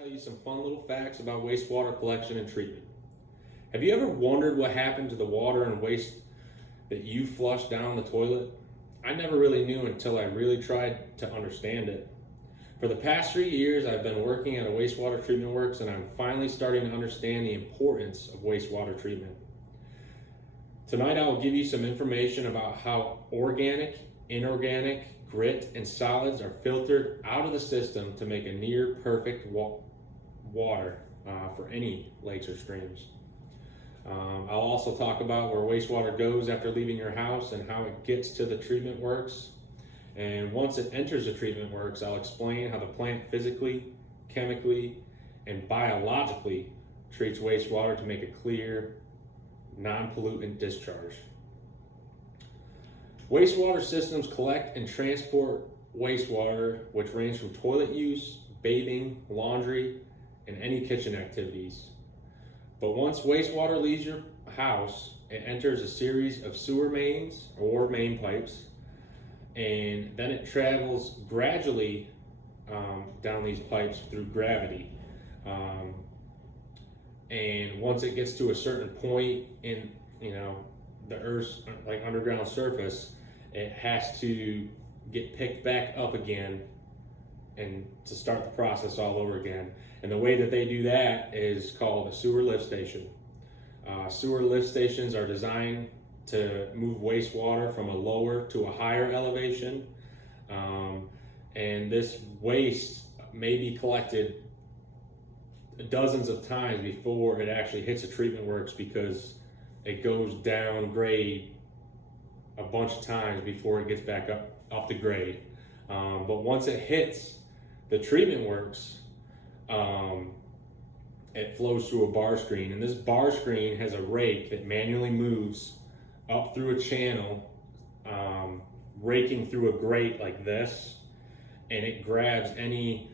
tell you some fun little facts about wastewater collection and treatment. Have you ever wondered what happened to the water and waste that you flush down the toilet? I never really knew until I really tried to understand it. For the past 3 years, I've been working at a wastewater treatment works, and I'm finally starting to understand the importance of wastewater treatment. Tonight, I will give you some information about how organic, inorganic, grit, and solids are filtered out of the system to make a near perfect water for any lakes or streams. I'll also talk about where wastewater goes after leaving your house and how it gets to the treatment works. And once it enters the treatment works, I'll explain how the plant physically, chemically, and biologically treats wastewater to make a clear, non-pollutant discharge. Wastewater systems collect and transport wastewater, which range from toilet use, bathing, laundry, and any kitchen activities. But once wastewater leaves your house, it enters a series of sewer mains or main pipes, and then it travels gradually down these pipes through gravity. And once it gets to a certain point in the Earth's underground surface, it has to get picked back up again and to start the process all over again. And the way that they do that is called a sewer lift station. Sewer lift stations are designed to move wastewater from a lower to a higher elevation. And this waste may be collected dozens of times before it actually hits the treatment works, because it goes down grade a bunch of times before it gets back up the grade. But once it hits the treatment works, it flows through a bar screen, and this bar screen has a rake that manually moves up through a channel, raking through a grate like this, and it grabs any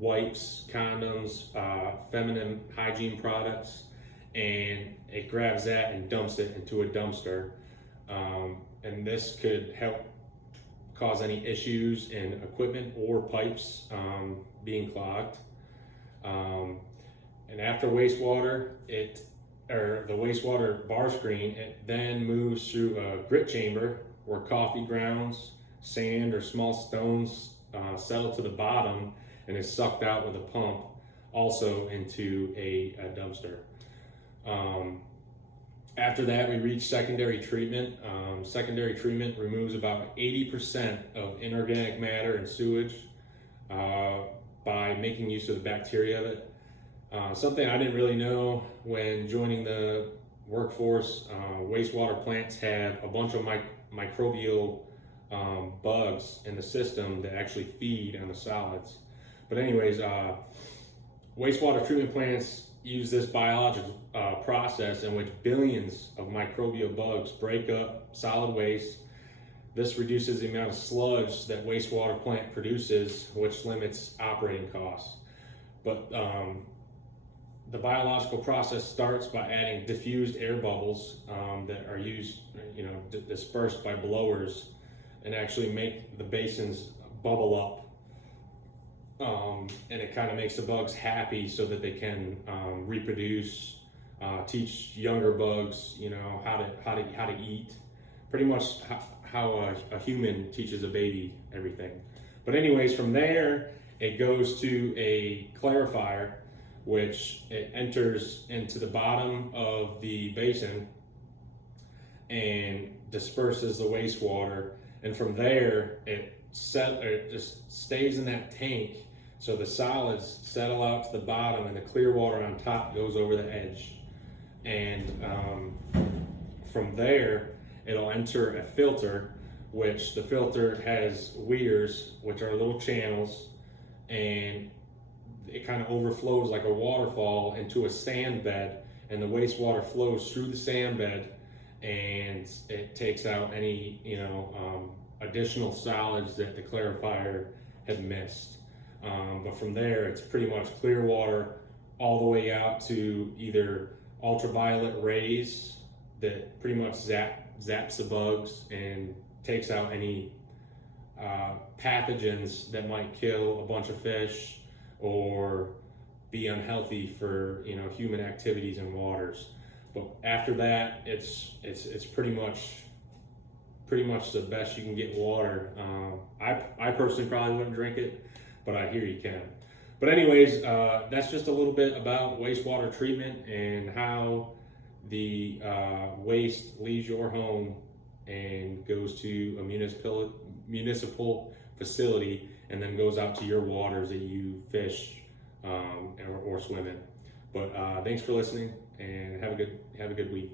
wipes, condoms, feminine hygiene products, and it grabs that and dumps it into a dumpster. And this could help cause any issues in equipment or pipes being clogged. And after wastewater, the wastewater bar screen, it then moves through a grit chamber where coffee grounds, sand, or small stones settle to the bottom and is sucked out with a pump also into a dumpster. After that, we reach secondary treatment. Secondary treatment removes about 80% of inorganic matter and sewage by making use of the bacteria of it. Something I didn't really know when joining the workforce, wastewater plants have a bunch of microbial bugs in the system that actually feed on the solids. But anyways, wastewater treatment plants use this biological process in which billions of microbial bugs break up solid waste. This reduces the amount of sludge that wastewater plant produces, which limits operating costs. But the biological process starts by adding diffused air bubbles that are used, dispersed by blowers, and actually make the basins bubble up. And it kind of makes the bugs happy so that they can reproduce, teach younger bugs, how to eat. Pretty much how a human teaches a baby everything. But anyways, from there it goes to a clarifier, which it enters into the bottom of the basin and disperses the wastewater. And from there, it just stays in that tank, so the solids settle out to the bottom and the clear water on top goes over the edge. And from there, it'll enter a filter, which the filter has weirs, which are little channels, and it kind of overflows like a waterfall into a sand bed, and the wastewater flows through the sand bed, and it takes out any additional solids that the clarifier had missed. But from there, it's pretty much clear water all the way out to either ultraviolet rays that pretty much zaps the bugs and takes out any pathogens that might kill a bunch of fish or be unhealthy for human activities in waters. But after that, it's pretty much the best you can get water. I personally probably wouldn't drink it, but I hear you can. But anyways, that's just a little bit about wastewater treatment and how the waste leaves your home and goes to a municipal facility and then goes out to your waters that you fish or swim in. But thanks for listening, and have a good week.